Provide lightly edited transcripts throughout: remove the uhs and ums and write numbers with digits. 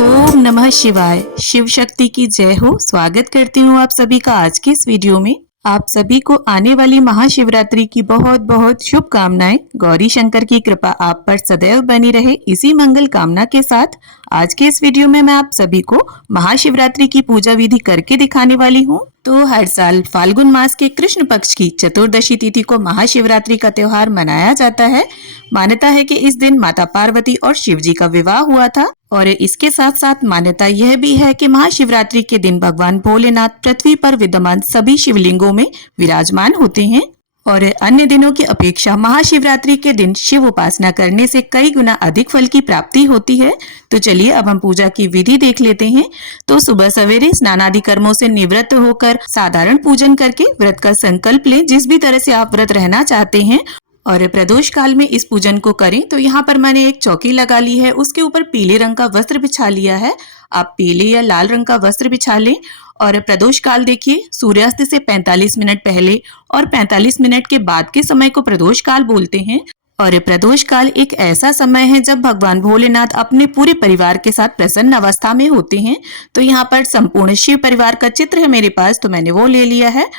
ओम नमः शिवाय। शिव शक्ति की जय हो। स्वागत करती हूँ आप सभी का आज के इस वीडियो में। आप सभी को आने वाली महाशिवरात्रि की बहुत बहुत शुभकामनाएं। गौरी शंकर की कृपा आप पर सदैव बनी रहे, इसी मंगल कामना के साथ आज के इस वीडियो में मैं आप सभी को महाशिवरात्रि की पूजा विधि करके दिखाने वाली हूँ। तो हर साल फाल्गुन मास के कृष्ण पक्ष की चतुर्दशी तिथि को महाशिवरात्रि का त्योहार मनाया जाता है। मान्यता है कि इस दिन माता पार्वती और शिव जी का विवाह हुआ था और इसके साथ साथ मान्यता यह भी है कि महाशिवरात्रि के दिन भगवान भोलेनाथ पृथ्वी पर विद्यमान सभी शिवलिंगों में विराजमान होते हैं और अन्य दिनों की अपेक्षा महाशिवरात्रि के दिन शिव उपासना करने से कई गुना अधिक फल की प्राप्ति होती है। तो चलिए अब हम पूजा की विधि देख लेते हैं। तो सुबह सवेरे स्नानादि कर्मों से निवृत्त होकर साधारण पूजन करके व्रत का संकल्प लें, जिस भी तरह से आप व्रत रहना चाहते हैं, और प्रदोष काल में इस पूजन को करें। तो यहाँ पर मैंने एक चौकी लगा ली है, उसके ऊपर पीले रंग का वस्त्र बिछा लिया है। आप पीले या लाल रंग का वस्त्र बिछा लें और प्रदोष काल देखिए सूर्यास्त से 45 मिनट पहले और 45 मिनट के बाद के समय को प्रदोष काल बोलते हैं। और प्रदोष काल एक ऐसा समय है जब भगवान भोलेनाथ अपने पूरे परिवार के साथ प्रसन्न अवस्था में होते हैं। तो यहाँ पर संपूर्ण शिव परिवार का चित्र है मेरे पास, तो मैंने वो ले लिया है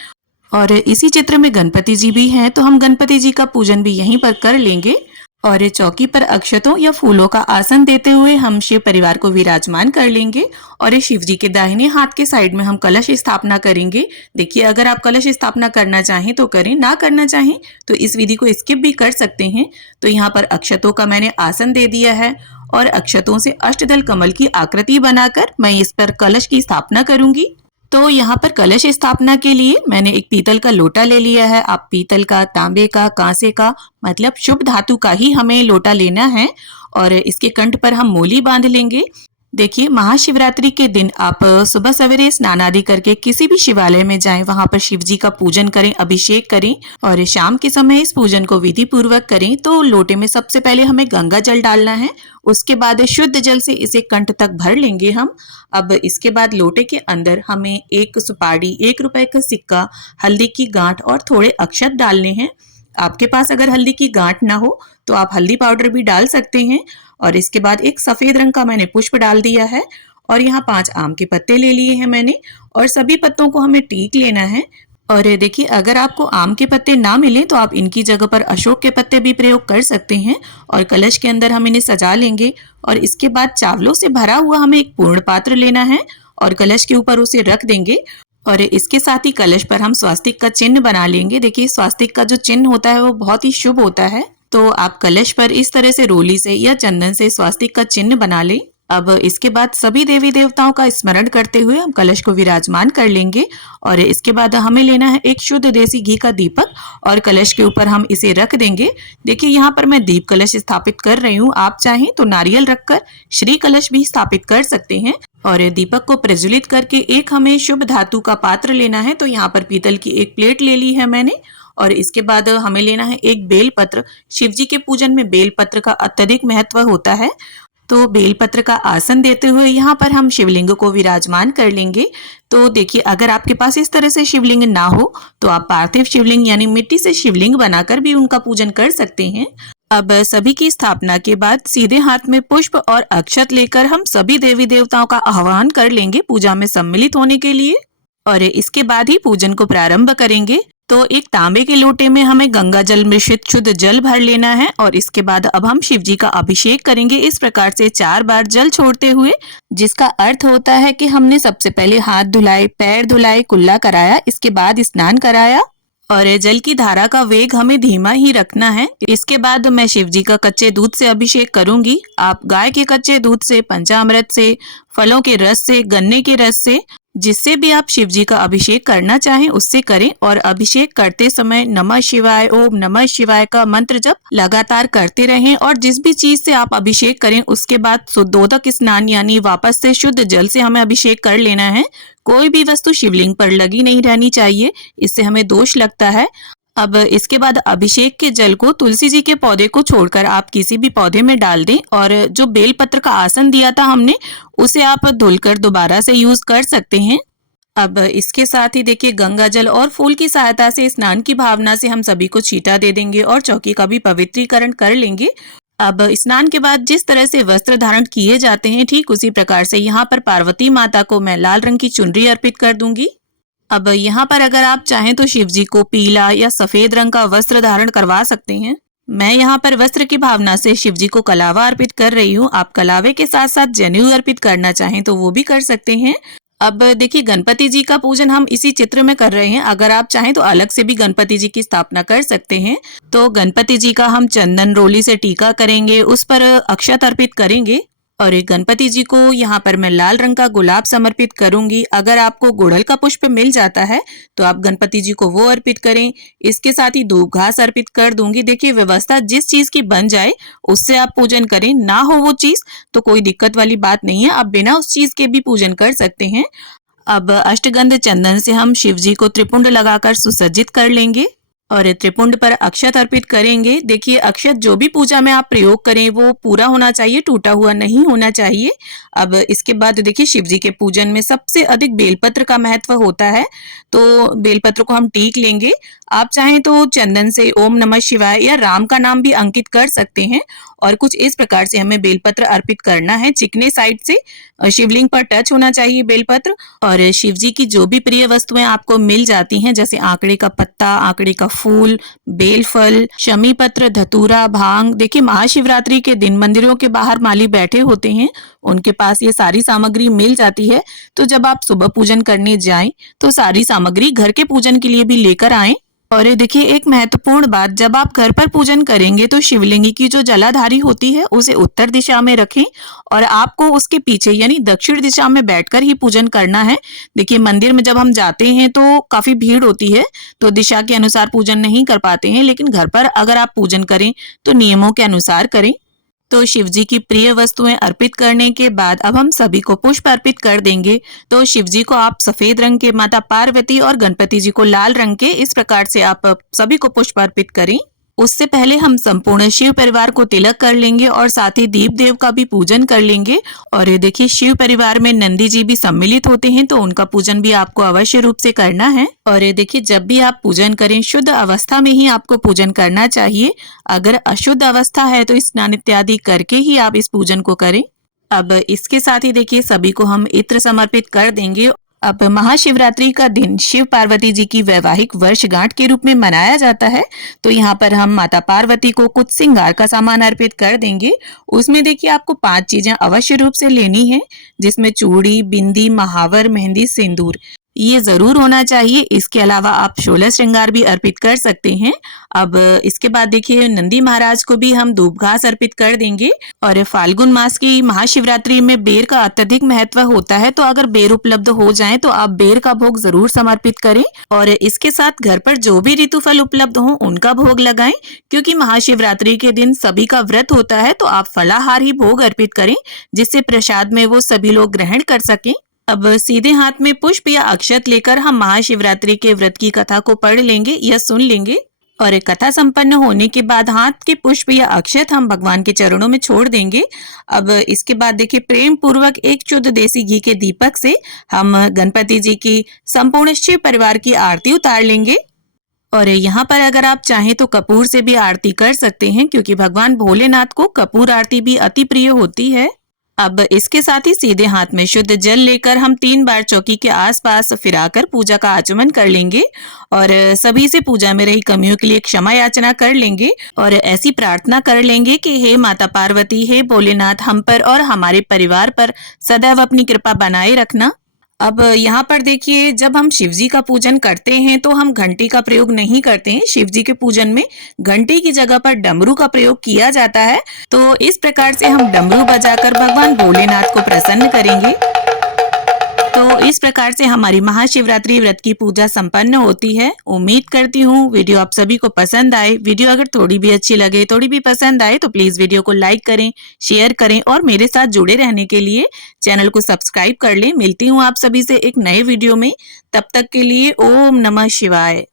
और इसी चित्र में गणपति जी भी हैं, तो हम गणपति जी का पूजन भी यहीं पर कर लेंगे। और चौकी पर अक्षतों या फूलों का आसन देते हुए हम शिव परिवार को विराजमान कर लेंगे और शिव जी के दाहिने हाथ के साइड में हम कलश स्थापना करेंगे। देखिए, अगर आप कलश स्थापना करना चाहें तो करें, ना करना चाहें तो इस विधि को स्किप भी कर सकते हैं। तो यहाँ पर अक्षतों का मैंने आसन दे दिया है और अक्षतों से अष्टदल कमल की आकृति बनाकर मैं इस पर कलश की स्थापना करूंगी। तो यहाँ पर कलश स्थापना के लिए मैंने एक पीतल का लोटा ले लिया है। आप पीतल का, तांबे का, कांसे का, मतलब शुभ धातु का ही हमें लोटा लेना है और इसके कंठ पर हम मोली बांध लेंगे। देखिए, महाशिवरात्रि के दिन आप सुबह सवेरे स्नान आदि करके किसी भी शिवालय में जाएं, वहां पर शिव जी का पूजन करें, अभिषेक करें और शाम के समय इस पूजन को विधि पूर्वक करें। तो लोटे में सबसे पहले हमें गंगा जल डालना है, उसके शुद्ध जल से इसे कंठ तक भर लेंगे हम। अब इसके बाद लोटे के अंदर हमें एक सुपारी, 1 रुपए का सिक्का, हल्दी की गांठ और थोड़े अक्षत डालने हैं। आपके पास अगर हल्दी की गांठ ना हो तो आप हल्दी पाउडर भी डाल सकते हैं। और इसके बाद एक सफेद रंग का मैंने पुष्प डाल दिया है और यहाँ 5 आम के पत्ते ले लिए हैं मैंने और सभी पत्तों को हमें टीक लेना है। और देखिए, अगर आपको आम के पत्ते ना मिले तो आप इनकी जगह पर अशोक के पत्ते भी प्रयोग कर सकते हैं। और कलश के अंदर हम इन्हें सजा लेंगे और इसके बाद चावलों से भरा हुआ हमें एक पूर्ण पात्र लेना है और कलश के ऊपर उसे रख देंगे और इसके साथ ही कलश पर हम स्वास्तिक का चिन्ह बना लेंगे। देखिए, स्वास्तिक का जो चिन्ह होता है वो बहुत ही शुभ होता है, तो आप कलश पर इस तरह से रोली से या चंदन से स्वास्तिक का चिन्ह बना लें। अब इसके बाद सभी देवी देवताओं का स्मरण करते हुए हम कलश को विराजमान कर लेंगे और इसके बाद हमें लेना है एक शुद्ध देसी घी का दीपक और कलश के ऊपर हम इसे रख देंगे। देखिए, यहाँ पर मैं दीप कलश स्थापित कर रही हूँ, आप चाहें तो नारियल रखकर श्री कलश भी स्थापित कर सकते हैं। और दीपक को प्रज्वलित करके एक हमें शुभ धातु का पात्र लेना है। तो यहाँ पर पीतल की एक प्लेट ले ली है मैंने और इसके बाद हमें लेना है एक बेलपत्र। शिव जी के पूजन में बेलपत्र का अत्यधिक महत्व होता है, तो बेलपत्र का आसन देते हुए यहाँ पर हम शिवलिंग को विराजमान कर लेंगे। तो देखिए, अगर आपके पास इस तरह से शिवलिंग ना हो तो आप पार्थिव शिवलिंग यानी मिट्टी से शिवलिंग बनाकर भी उनका पूजन कर सकते हैं। अब सभी की स्थापना के बाद सीधे हाथ में पुष्प और अक्षत लेकर हम सभी देवी देवताओं का आह्वान कर लेंगे पूजा में सम्मिलित होने के लिए और इसके बाद ही पूजन को प्रारंभ करेंगे। तो एक तांबे के लोटे में हमें गंगा जल मिश्रित शुद्ध जल भर लेना है और इसके बाद अब हम शिव जी का अभिषेक करेंगे इस प्रकार से 4 बार जल छोड़ते हुए, जिसका अर्थ होता है कि हमने सबसे पहले हाथ धुलाए, पैर धुलाए, कुल्ला कराया, इसके बाद स्नान कराया और जल की धारा का वेग हमें धीमा ही रखना है। इसके बाद मैं शिव जी का कच्चे दूध से अभिषेक करूंगी। आप गाय के कच्चे दूध से, पंचामृत से, फलों के रस से, गन्ने के रस से, जिससे भी आप शिव जी का अभिषेक करना चाहें उससे करें और अभिषेक करते समय नमः शिवाय, ओम नमः शिवाय का मंत्र जप लगातार करते रहें। और जिस भी चीज से आप अभिषेक करें उसके बाद शुद्धोदक स्नान यानी वापस से शुद्ध जल से हमें अभिषेक कर लेना है। कोई भी वस्तु शिवलिंग पर लगी नहीं रहनी चाहिए, इससे हमें दोष लगता है। अब इसके बाद अभिषेक के जल को तुलसी जी के पौधे को छोड़कर आप किसी भी पौधे में डाल दें और जो बेलपत्र का आसन दिया था हमने उसे आप धुलकर दोबारा से यूज कर सकते हैं। अब इसके साथ ही देखिए, गंगा जल और फूल की सहायता से स्नान की भावना से हम सभी को छींटा दे देंगे और चौकी का भी पवित्रीकरण कर लेंगे। अब स्नान के बाद जिस तरह से वस्त्र धारण किए जाते हैं, ठीक उसी प्रकार से यहाँ पर पार्वती माता को मैं लाल रंग की चुनरी अर्पित कर दूंगी। अब यहाँ पर अगर आप चाहें तो शिव जी को पीला या सफेद रंग का वस्त्र धारण करवा सकते हैं। मैं यहाँ पर वस्त्र की भावना से शिव जी को कलावा अर्पित कर रही हूँ। आप कलावे के साथ साथ जनेऊ अर्पित करना चाहें तो वो भी कर सकते हैं। अब देखिए, गणपति जी का पूजन हम इसी चित्र में कर रहे हैं। अगर आप चाहें तो अलग से भी गणपति जी की स्थापना कर सकते हैं। तो गणपति जी का हम चंदन रोली से टीका करेंगे, उस पर अक्षत अर्पित करेंगे और गणपति जी को यहाँ पर मैं लाल रंग का गुलाब समर्पित करूंगी। अगर आपको गुड़हल का पुष्प मिल जाता है तो आप गणपति जी को वो अर्पित करें। इसके साथ ही धूप घास अर्पित कर दूंगी। देखिए, व्यवस्था जिस चीज की बन जाए उससे आप पूजन करें, ना हो वो चीज तो कोई दिक्कत वाली बात नहीं है, आप बिना उस चीज के भी पूजन कर सकते हैं। अब अष्टगंध चंदन से हम शिव जी को त्रिपुंड लगाकर सुसज्जित कर लेंगे और त्रिपुंड पर अक्षत अर्पित करेंगे। देखिए, अक्षत जो भी पूजा में आप प्रयोग करें वो पूरा होना चाहिए, टूटा हुआ नहीं होना चाहिए। अब इसके बाद देखिए, शिव जी के पूजन में सबसे अधिक बेलपत्र का महत्व होता है, तो बेलपत्र को हम टीक लेंगे। आप चाहें तो चंदन से ओम नमः शिवाय या राम का नाम भी अंकित कर सकते हैं और कुछ इस प्रकार से हमें बेलपत्र अर्पित करना है। चिकने साइड से शिवलिंग पर टच होना चाहिए बेलपत्र। और शिव जी की जो भी प्रिय वस्तुएं आपको मिल जाती हैं, जैसे आंकड़े का पत्ता, आंकड़े का फूल, बेलफल, शमी पत्र, धतूरा, भांग। देखिए, महाशिवरात्रि के दिन मंदिरों के बाहर माली बैठे होते हैं, उनके पास ये सारी सामग्री मिल जाती है। तो जब आप सुबह पूजन करने जाएं तो सारी सामग्री घर के पूजन के लिए भी लेकर आएं। और ये देखिए, एक महत्वपूर्ण बात, जब आप घर पर पूजन करेंगे तो शिवलिंग की जो जलाधारी होती है उसे उत्तर दिशा में रखें और आपको उसके पीछे यानी दक्षिण दिशा में बैठकर ही पूजन करना है। देखिए, मंदिर में जब हम जाते हैं तो काफी भीड़ होती है, तो दिशा के अनुसार पूजन नहीं कर पाते हैं, लेकिन घर पर अगर आप पूजन करें तो नियमों के अनुसार करें। तो शिव जी की प्रिय वस्तुएं अर्पित करने के बाद अब हम सभी को पुष्प अर्पित कर देंगे। तो शिव जी को आप सफेद रंग के, माता पार्वती और गणपति जी को लाल रंग के, इस प्रकार से आप सभी को पुष्प अर्पित करें। उससे पहले हम संपूर्ण शिव परिवार को तिलक कर लेंगे और साथ ही दीप देव का भी पूजन कर लेंगे। और ये देखिए, शिव परिवार में नंदी जी भी सम्मिलित होते हैं, तो उनका पूजन भी आपको अवश्य रूप से करना है। और ये देखिए, जब भी आप पूजन करें शुद्ध अवस्था में ही आपको पूजन करना चाहिए। अगर अशुद्ध अवस्था है तो स्नान इत्यादि करके ही आप इस पूजन को करें। अब इसके साथ ही देखिए, सभी को हम इत्र समर्पित कर देंगे। अब महाशिवरात्रि का दिन शिव पार्वती जी की वैवाहिक वर्षगांठ के रूप में मनाया जाता है, तो यहाँ पर हम माता पार्वती को कुछ श्रृंगार का सामान अर्पित कर देंगे। उसमें देखिए, आपको 5 चीजें अवश्य रूप से लेनी है, जिसमें चूड़ी, बिंदी, महावर, मेहंदी, सिंदूर ये जरूर होना चाहिए। इसके अलावा आप 16 श्रृंगार भी अर्पित कर सकते हैं। अब इसके बाद देखिए, नंदी महाराज को भी हम धूप घास अर्पित कर देंगे। और फाल्गुन मास की महाशिवरात्रि में बेर का अत्यधिक महत्व होता है, तो अगर बेर उपलब्ध हो जाए तो आप बेर का भोग जरूर समर्पित करें। और इसके साथ घर पर जो भी ऋतु फल उपलब्ध हो उनका भोग लगाएं, क्योंकि महाशिवरात्रि के दिन सभी का व्रत होता है, तो आप फलाहार ही भोग अर्पित करें, जिससे प्रसाद में वो सभी लोग ग्रहण कर सकें। अब सीधे हाथ में पुष्प या अक्षत लेकर हम महाशिवरात्रि के व्रत की कथा को पढ़ लेंगे या सुन लेंगे। और कथा संपन्न होने के बाद हाथ के पुष्प या अक्षत हम भगवान के चरणों में छोड़ देंगे। अब इसके बाद देखिए, प्रेम पूर्वक एक शुद्ध देसी घी के दीपक से हम गणपति जी की संपूर्ण शिव परिवार की आरती उतार लेंगे। और यहाँ पर अगर आप चाहें तो कपूर से भी आरती कर सकते हैं, क्योंकि भगवान भोलेनाथ को कपूर आरती भी अति प्रिय होती है। अब इसके साथ ही सीधे हाथ में शुद्ध जल लेकर हम 3 बार चौकी के आसपास फिराकर पूजा का आचमन कर लेंगे और सभी से पूजा में रही कमियों के लिए क्षमा याचना कर लेंगे और ऐसी प्रार्थना कर लेंगे कि हे माता पार्वती, हे भोलेनाथ, हम पर और हमारे परिवार पर सदैव अपनी कृपा बनाए रखना। अब यहाँ पर देखिए, जब हम शिव जी का पूजन करते हैं तो हम घंटी का प्रयोग नहीं करते हैं। शिव जी के पूजन में घंटी की जगह पर डमरू का प्रयोग किया जाता है। तो इस प्रकार से हम डमरू बजाकर भगवान भोलेनाथ को प्रसन्न करेंगे। तो इस प्रकार से हमारी महाशिवरात्रि व्रत की पूजा संपन्न होती है। उम्मीद करती हूँ वीडियो आप सभी को पसंद आए। वीडियो अगर थोड़ी भी अच्छी लगे, थोड़ी भी पसंद आए तो प्लीज वीडियो को लाइक करें, शेयर करें और मेरे साथ जुड़े रहने के लिए चैनल को सब्सक्राइब कर लें। मिलती हूँ आप सभी से एक नए वीडियो में, तब तक के लिए ओम नमः शिवाय।